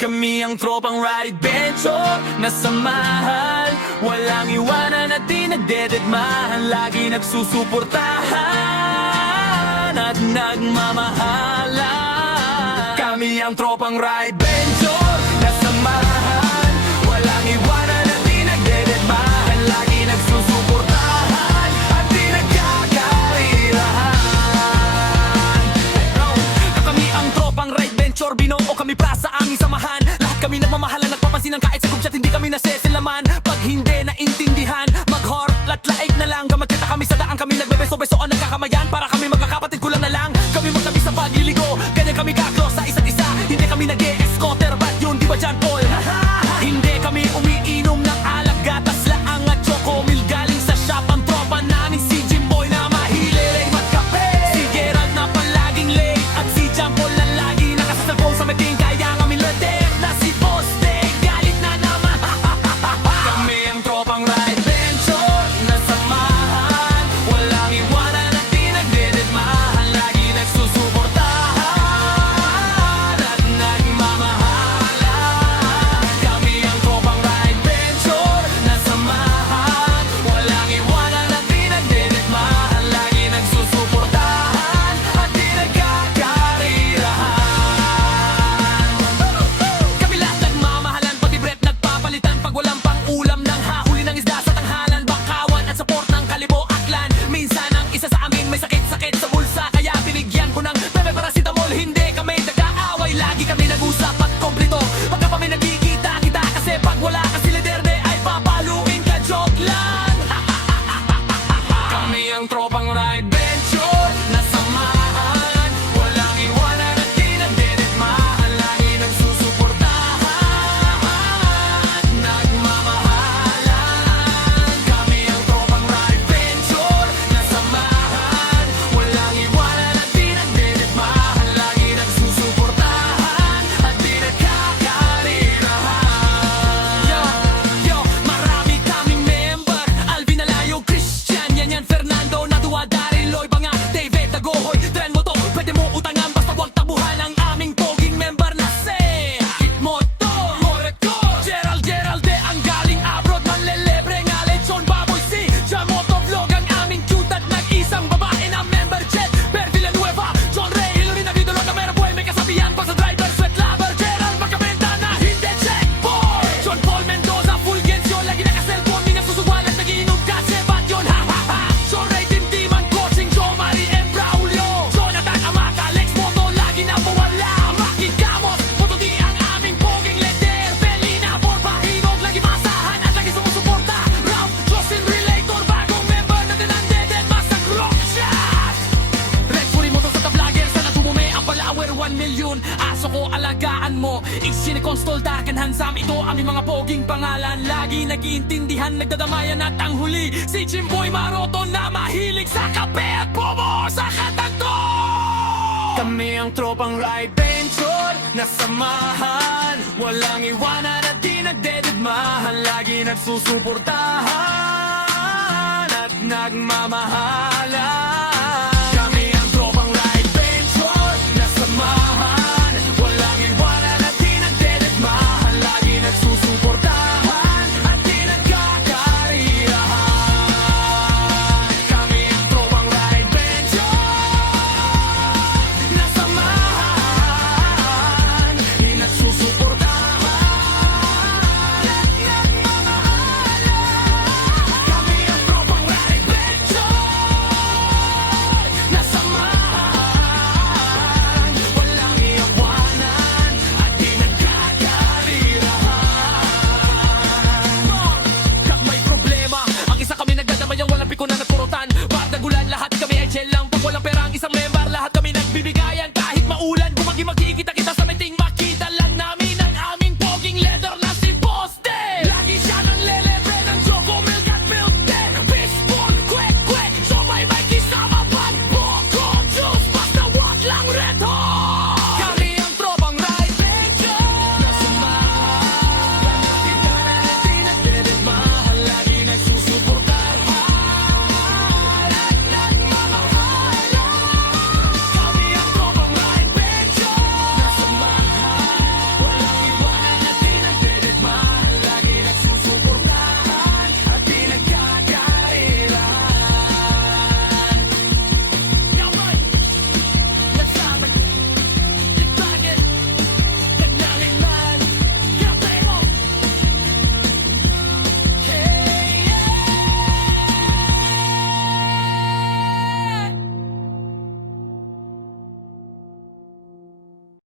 Kami ang tropang ride adventure na samahan, walang iwanan at di nagdededmahan, lagi nagsusuportahan at nagmamahalan. Kami ang tropang ride adventure na samahan, walang iwanan at di nagdededmahan, lagi nagsusuportahan at di nagkakarirahan. Kami ang tropang ride adventure, binuo kami para sa aming samahan. Lahat kami nagmamahalan, nagpapansinan kahit sa group hindi kami nasesilaman. Pag hindi naintindihan, mag-heart at laik na lang. Magkita kami sa daan, kami nagbebeso-beso o nagkakamayan. Para kami magkakapatid, kulang na lang kami magtabi sa pagliligo. Ganyan kami kaklos sa isa't isa. Hindi kami nag-e-escoter, ba't yun di ba John Paul? Hindi kami umiinom ng alak, gatas, laang at chocomil. Galing sa shop ang tropa namin, si Jimboy na mahilig magkape, si Gerald na palaging late, at si John Paul na lagi nakasasalpong sa meeting. Kaya kami ladek na si Boss Day, galit na naman. Kami ang tropang ride adventure na samahan, walang iwanan at di nagdededmahan, lagi nagsusuportahan at nagmamahalan. Kami ang tropang ride adventure na samahan, walang iwanan at di nagdededmahan, lagi nagsusuportahan at di nagkakarirahan. Kami lahat nagmamahalan, pati bread nagpapalitan pag walang pang ulam ng hahuli ng isda sa tanghalan, bangkawan at support ng kalibo aklan. Minsan ang isa sa amin may sakit-sakit sa bulsa, kaya binigyan ko ng bebe paracetamol. Hindi kami nag-aaway, lagi kami nag-usap at komplito. Pagka pa may nagkikita-kita, kasi pag wala ka sila derde ay papaluin ka, joke lang. Kami ang tropang ride adventure na samahan, walang iwanan at di nagdededmahan, lagi nagsusuportahan, nagmamahalan. Kami ang tropang ride adventure na samahan, walang iwanan at di nagdededmahan, lagi nagsusuportahan at di nagkakarirahan. Yo, marami kaming member, Alvin Alayo, Christian, yan Fernando, Nadua, Daryl, Loy, Banga, David, Dagohoy, tren mo to, pwede mo utangan basta wag tabuhan ang aming poging member na si Moto, Moreco, Gerald de ang galing abroad, manlelebre nga lechon baboy, si Jamoto Vlog ang aming cute at nag-isang babae na member Chet, Per Villanueva, John Ray, Hillary na video na mera boy, may kasabihan pag sa driver, sweat lover, Gerald magkabenta na hindi checkboy, John Paul Mendoza, Fulgencio, lagi naka-cellphone, di nagsusuwalat, nagiinom kasi ba't yun, ha ha ha. John Ray, Timtiman, Coaching, Jo Marie, and Braulio, Jonathan Amata, Lex Moto, lagi na mawala, makikamos, Moto di ang aming poging leder, Belina, Borba, Hinog, lagi masahan at lagi sumusuporta, Ralph, Justin, Relator, bagong member na dinandeden, masang rock shot. Red Fury Moto sa tablager, sana tumume ang palawer 1 million. Aso ko alagaan mo, isinekonsol dagan hansam. Ito aming mga poging pangalan, lagi nag-iintindihan, nagdadamayan at ang huli si Jimboy Maroto na mahilig sa kape at bobo sa katagto. Kami ang tropang ride adventure na samahan, walang iwanan at di nagdededmahan, lagi nagsusuportahan at nagmamahalan.